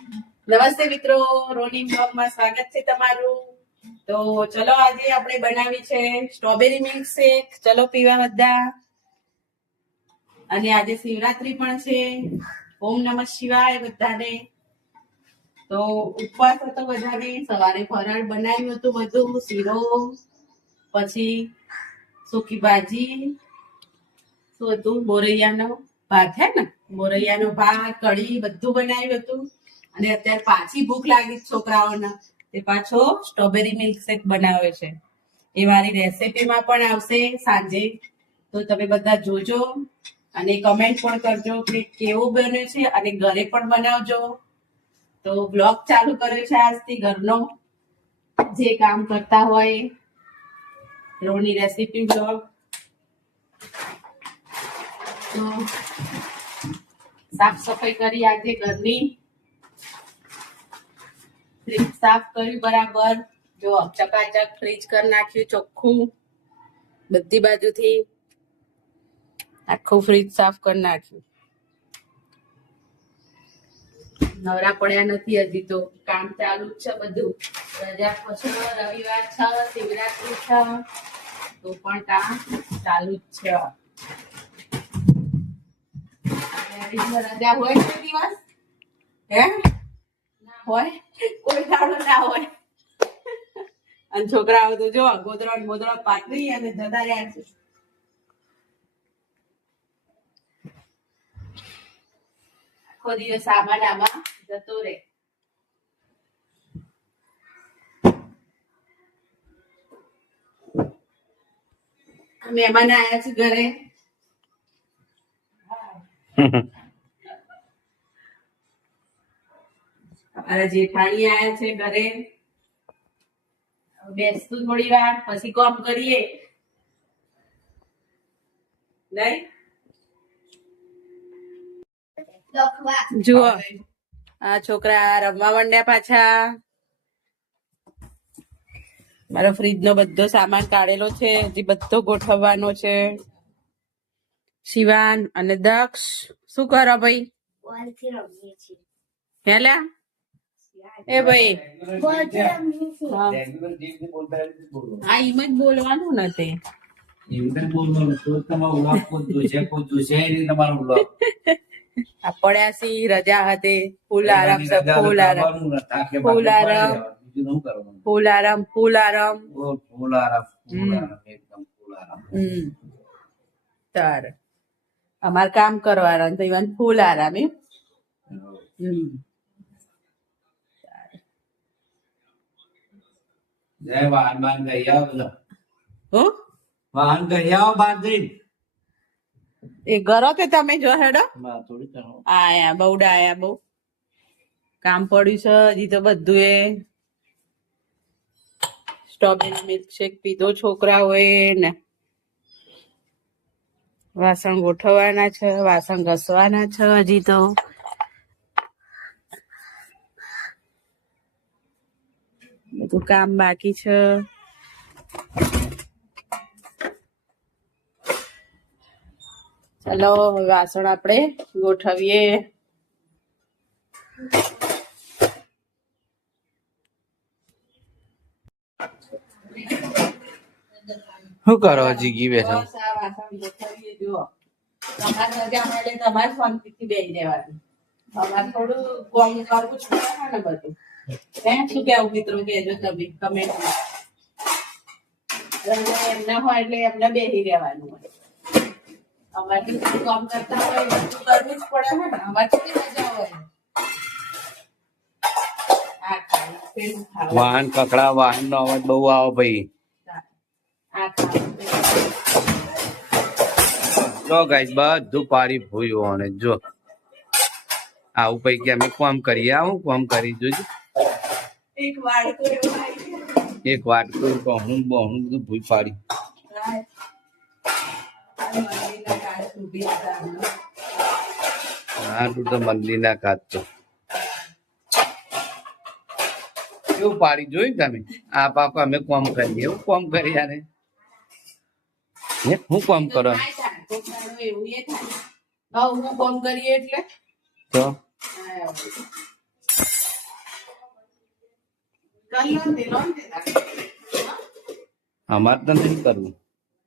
નમસ્તે મિત્રો, રોની બ્લોગમાં સ્વાગત છે તમારું. તો ચલો આજે આપણે બનાવી છે સ્ટ્રોબેરી મિલ્ક શેક. ચલો પીવા બધા. અને આજે શિવરાત્રી પણ છે. ઓમ નમઃ શિવાય બધાને. તો ઉપવાસ હતો બધાને. સવારે ફરાળ બનાવ્યું હતું બધું, શીરો, પછી સૂકી ભાજી, શું હતું, મોરૈયાનો ભાત, હે ને, મોરૈયાનો ભાત, કઢી, બધું બનાવ્યું હતું. અને અત્યારે પાછી ભૂખ લાગી છોકરાઓને, તે પાછો સ્ટ્રોબેરી મિલ્ક શેક બનાવે છે. એ મારી રેસીપીમાં પણ આવશે સાંજે, તો તમે બધા જોજો અને કમેન્ટ પણ કરજો કે કેવો બને છે, અને ઘરે પણ બનાવજો. તો બ્લોગ ચાલુ કર્યો છે આજથી ઘરનો, જે કામ કરતા હોય રોની રેસીપી બ્લોગ. તો સાફ સફાઈ કરી આજે ઘરની, ફ્રીજ સાફ કર્યું બરાબર. જો ચકાચક ફ્રીજ કરી નાખ્યું ચોખ્ખું, બધી બાજુથી આખું ફ્રીજ સાફ કરી નાખ્યું. નવરા પડ્યા નથી હજી, તો કામ ચાલુ જ છે બધું. રજા પછી રવિવાર છે, શિવરાત્રી છે, તો પણ કામ ચાલુ જ છે. રજા હોય છે દિવસ, હે ના હોય, કોઈ દાડો ના હોય. અને છોકરાઓ તો જો ગોદરા પાથરી અને જતા રહ્યા છે. આખો દિવસ આમાં જતો રે. મહેમાન આયા છે ઘરે. અમારા જેઠાણી આયા છે ઘરે. બેસતું થોડી વાર, પછી કામ કરીએ. નહીં જુઓ, આ છોકરા રમવા માંડ્યા પાછા. મારો ફ્રીજ નો બધો સામાન કાઢેલો છે, હજી બધો ગોઠવવાનો છે. શિવાન અને દક્ષ શું કરો ભાઈ? હેલા એ ભાઈ, હા એમ જ બોલવાનું નથી. પડ્યા સી રજા હતી, ફૂલ આરામ, ફૂલ આરામ, ફૂલ આરામ, ફૂલ આરામ, ફૂલ આરામ, ફૂલ આરામ, એકદમ ફૂલ આરામ. તાર અમારે કામ કરવાના તો ઇવન ફૂલ આરામ. એમ જય વાહન ગઈ આવો, વાહન ગઈ આવો બાર જઈને. એ ઘરો તે તમે જો હેડો આયા બહુડા આયા, બહુ કામ પડ્યું છે હજી તો બધું. એ સ્ટ્રોબેરી મિલ્ક શેક પીધો છોકરાઓએ ને. વાસણ ગોઠવવાના છે, વાસણ ઘસવાના છે હજી તો. બધું કામ બાકી છે. ચલો વાસણ આપણે ગોઠવીએ. શું કરો જીગી બેઠા? વાસણ ગોઠવીએ. જુઓ, તમારે રજા મળે તમારે શાંતિથી બેસી રહેવાનું. અમારે થોડું કામ કરવું જ પડે ને બધું. શું કેવું મિત્રો, કેજો તમે કમેન્ટમાં. એમના હોય એટલે એમને બેસી રહેવાનું હોય. અમારે કામ કરતા હોય બધું કરવું જ પડે ને. અમારે કેટલી મજા હોય. વાહન કકડા, વાહન નો અવાજ બહુ આવે ભાઈ. જો ગાઈસ બધું પાડી ભૂયું, અને જો આવું પૈકી અમે કોમ કરીએ. આવું કોમ કરી જોજો. એક વાટકું બહણું બધું ભૂઈ પાડી. હા તું તો મંદિર ના કાચ તો એવું પાડી જોયું તમે. આ પાપા અમે કોમ કરીએ, એવું કોમ કરી યાર. હું કોમ કરો હું કોમ કરીએ એટલે તો કરી લો ને લો ને હા? અમારે તો નહીં કરવું.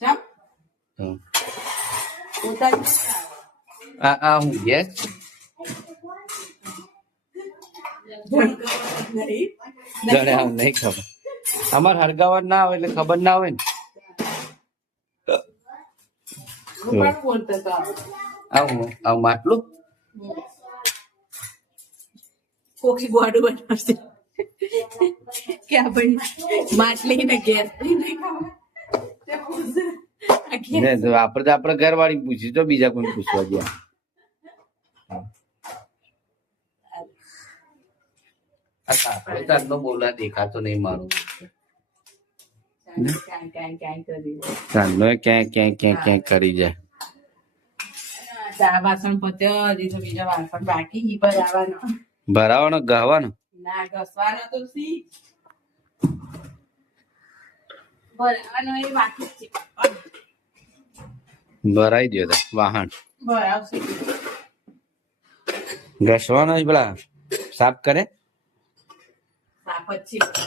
ચમ હમ. ઉતારી આ હું ગેસ નહીં જણે આમ નહીં ખબર. અમારે હરગાવા ના આવે એટલે ખબર ના હોય ને. હું પણ બોલતો હતો આવું માટલું કોકી ગોડું બનાવશે કે આપણે માટલી ને ગેસ નહીં ખાવા તે પૂછે આ ગેસ ને તો આપણે ઘર વાળી પૂછી તો બીજા કોઈ પૂછવા ગયા. આ સાપડો તારનો બોલા દેખાતો નહીં મારું. ક્યાંય કરી તારનો ક્યાંય કરી જાય. ચા વાસણ પત્યો હજી તો બીજા વાસણ બાકી ઈ ભરાવાનો ભરાવાનો ગહવાનો ના ઘસવાનો તો સી ભરાવાનો એ બાકી જ છે ભરાઈ દો તા વાહન ભરાવશે ઘસવાનો જ પેલા સાફ કરે. સાફ જ છે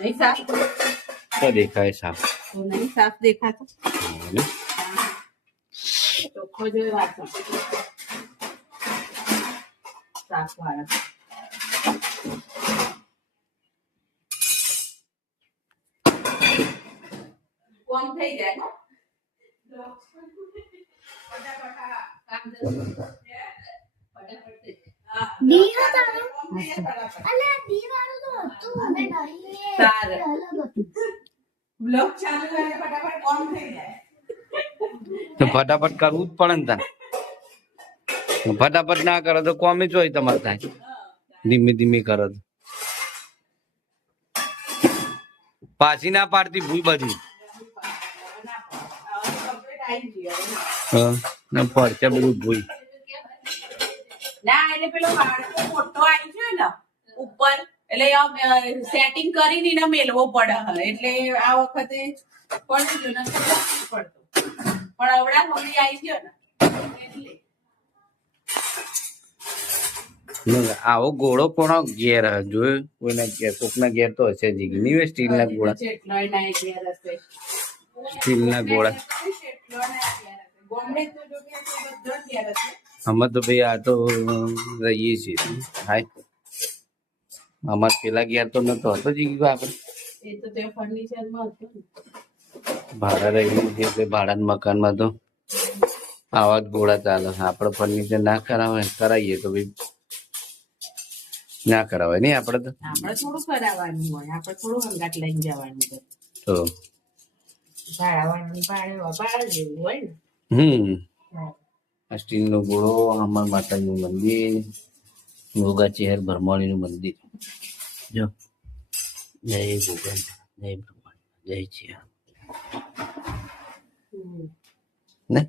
નહીં સાફ તો દેખાય સાફ. તો નહીં સાફ દેખાતો ને? ચોખ્ખો જોઈ વાસણ સાફ વાળા કોમ થઈ જાય હો. ફટાફટ કામ દી હતો અલે દી વાળું તો હતું અને નહીં સારું. અલગ હતું બ્લોગ ચાલુ રહે ફટાફટ કોમ થઈ જાય તો ફટાફટ કરવું જ પડે ને તાર. ફટાફટ ના કરો તો કોમી જ હોય તમારે થાય. ધીમે ધીમે કરો તો પાછી ના પાડતી ભૂલ બધી. ને પડશે બધું ભૂલ. ના એટલે પેલો બાળકો મોટો આવી ગયો ને ઉપર એટલે સેટિંગ કરીને એને મેલવો પડે હવે. એટલે આ વખતે પડી ગયો ને પડતો પણ અવડા હોળી આવી ગયો ને એટલે આવો ગોળો કોનો ઘેર જોયું કોઈના ઘેર કોકના ઘેર તો હશે જ નહીં હોય સ્ટીલ ના ગોળા. જેટલોય ના ઘેર હશે. સ્ટીલ ના ગોળા જેટલોય ના ઘેર હશે. ગોમડે તો જો કે બધો ઘેર હશે. અમે તો ભાઈ આ તો રહીએ છીએ. હાય અમાર પેલા ઘેર તો નતો હતો જીગી આપડે એ તો તે ફર્નિચરમાં હતું ને. ભાડા રહીએ છીએ તે ભાડાના મકાનમાં તો આવા જ ગોળા ચાલે. આપડે ફર્નિચર ના કરાવે કરાવીએ તો ભાઈ ના કરાવાય નહીં આપડે તો. આપણે થોડું કરાવવાનું હોય આપણે થોડું હંગાટ લઈને જવાનું હોય. તો ભાડાવાળાની ભાડે જેવું હોય ને. આ સ્ટીલ નો ગોળો અમાર માતાજીનું મંદિર ગોગા ચેહર ભરમાણીનું મંદિર. જો જય ગોગા જય ભરમાણી જય ચેહર ને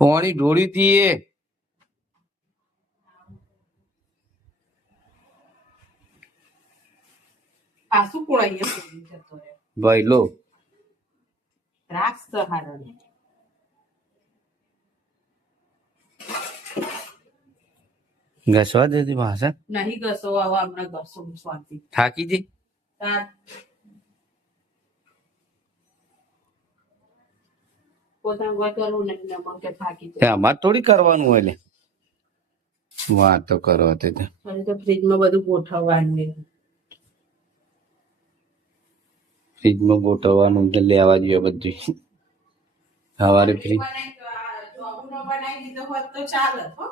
પાણી ઢોળી હતી એ પાછું કોણ અહીંયા સુધી જતો રહ્યો. ભાઈ લો દ્રાક્ષ સહારો ને. ઘસવા દેતી ભાષા નહીં ઘસો હવે હમણાં ઘસો સ્વાતી થાકી જઈ. પોતાનું ઘર કરવું નહીં ને મને કે થાકી તે જાય. અમારે થોડી કરવાનું હોય લે વાતો કરવા તે તો. પછી તો ફ્રીજમાં બધું ગોઠવવાનું ને. ફ્રીજમાં ગોઠવવાનું એટલે લેવા જોઈએ બધું. સવારે ફ્રીજ ચોકનો બનાવી દીધો હોત તો ચાલે હો.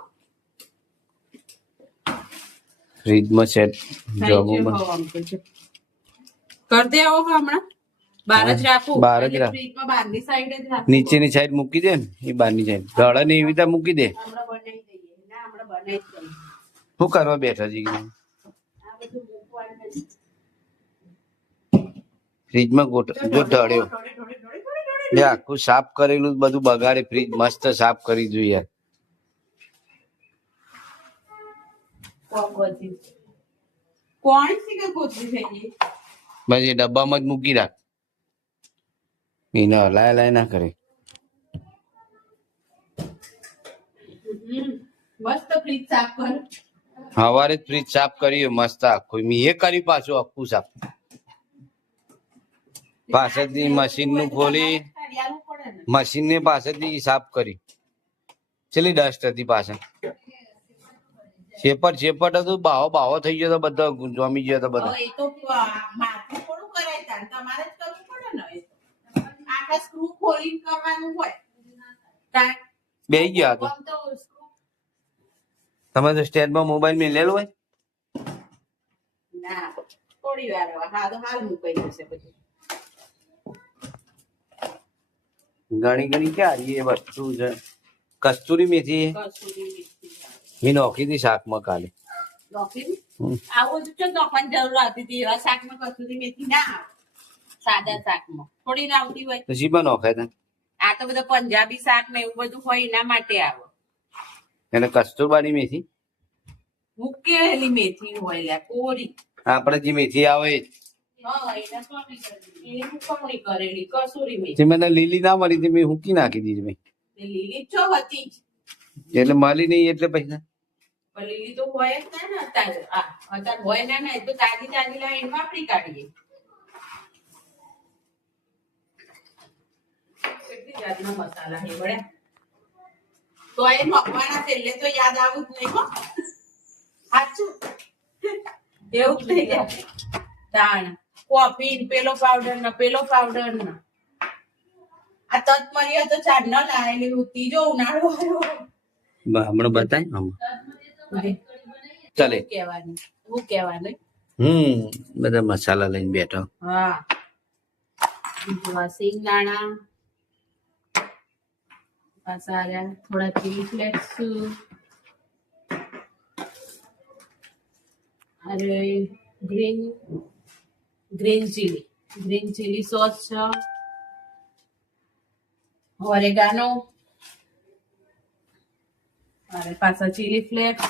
ફ્રીજમાં સેટ થઈ જોબમાં ગયું આમ તો છે. કર દે આવો હમણાં બહાર જ રાખું. બહાર જ રાખ. ફ્રીજમાં બહારની સાઈડ જ રાખું. નીચેની સાઈડ મૂકી દે ને એ બહારની સાઈડ દડા ને એવી રીતે મૂકી દે. હમણાં બનાવી દઈએ. ના હમણાં બનાવી જ દઈએ. શું કરવા બેઠા જી આ બધું મૂકવાનું નથી. ફ્રીજમાં જો ઢળ્યો થોડી, થોડી. એ આખું સાફ કરેલું બધું બગાડે. ફ્રીજ મસ્ત સાફ કરી જોઈએ. કોણ છે કે કોથળી થઈ ગઈ? બસ એ ડબ્બામાં જ મૂકી રાખ. એને હલાય હલાય ના કરે. મસ્ત ફ્રીજ સાફ કર. સવારે જ ફ્રીજ સાફ કર્યું મસ્ત આખું મેં એ કર્યું પાછું આખું સાફ પાછળથી મશીન નું ખોલી કાઢ્યાલું પડે ને. મશીન ને પાછળથી સાફ કરી છેલ્લી ડસ્ટ હતી પાછળ છેપટ હતું બાવો થઈ ગયો તો બધો જમી ગયો તો બધો હવે એ તો માથું થોડું કરાય તાન તમારે જ કરવું પડે ને એ તો. આખા સ્ક્રૂ ખોલીને કરવાનું હોય તાન બે ગયા તો આમ તો screw તમે તો સ્ટેન્ડમાં મોબાઈલ મેં લેલો હોય ના થોડી વાર હવે. હા તો હાલ મુકાઈ જશે બધું. ઘણી ક્યાં એ વસ્તુ છે કસ્તુરી મેથી કસૂરી મેથી મેં નોખી હતી શાકમાં કાલે નોખી હમ. આવું જ તો નોખવાની જરૂર હતી હતી. એવા શાકમાં કસૂરી મેથી ના આવે. સાદા શાકમાં થોડી ના આવતી હોય. તો શીમાં નોખાય તા આ તો બધા પંજાબી શાક ને એવું બધું હોય એના માટે આવે. એને કસ્તુરબાની મેથી મૂકેલી મેથી હોય લ્યા કોરી. આપણે જે મેથી આવે એ જ. હા એના સ્વામી કરેલી. એની હુકવણી કરેલી કસૂરી મેથી. જે મને લીલી ના મળી હતી મેં હૂકી નાખી દીધી મેં ને લીલી ચો હતી જ. એટલે મળી નહીં એટલે પૈસા પણ લીલી તો હોય જ ના ને અત્યારે. અત્યારે હોય ના ને એ તો તાજી લાવીને વાપરી કાઢીએ. કેટલી જાતના મસાલા છે વળ્યા. તો એ નોખવાના છે એટલે તો યાદ આવું જ નહીં હો. સાચું એવું થઈ જાય. તાણ કોફી ને પેલો પાવડર ને આ તત્મર્યા તો ચાર ન લાયેલી હતી જો ઉનાળો આવ્યો. હમણાં બતાય હમણાં ચાલે હું કેવાનું બધા મસાલા લઈને બેઠો હા બીજું આ સિંગદાણા પાછા આર્યા થોડા ચીલી ફ્લેક્સ અરે ગ્રીન ચીલી સોસ છે ઓરેગાનો અને પાછા ચીલી ફ્લેક્સ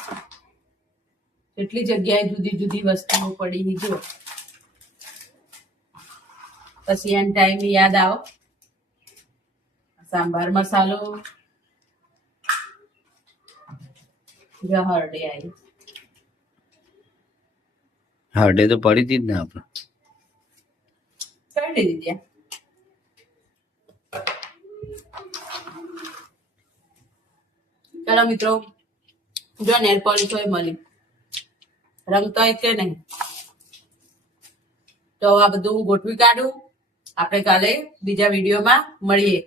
કેટલી જગ્યાએ જુદી જુદી વસ્તુઓ પડી જો પછી એન ટાઈમ યાદ આવો સાંભાર મસાલો હરડે આવી હરડે તો પડી હતી જ ને આપણે કરી દીધી ચલો મિત્રો જો નેલ પોલિશ હોય મળી રંગ તો કે નહીં તો આ બધું હું ગોઠવી કાઢું આપણે કાલે બીજા વિડીયોમાં મળીએ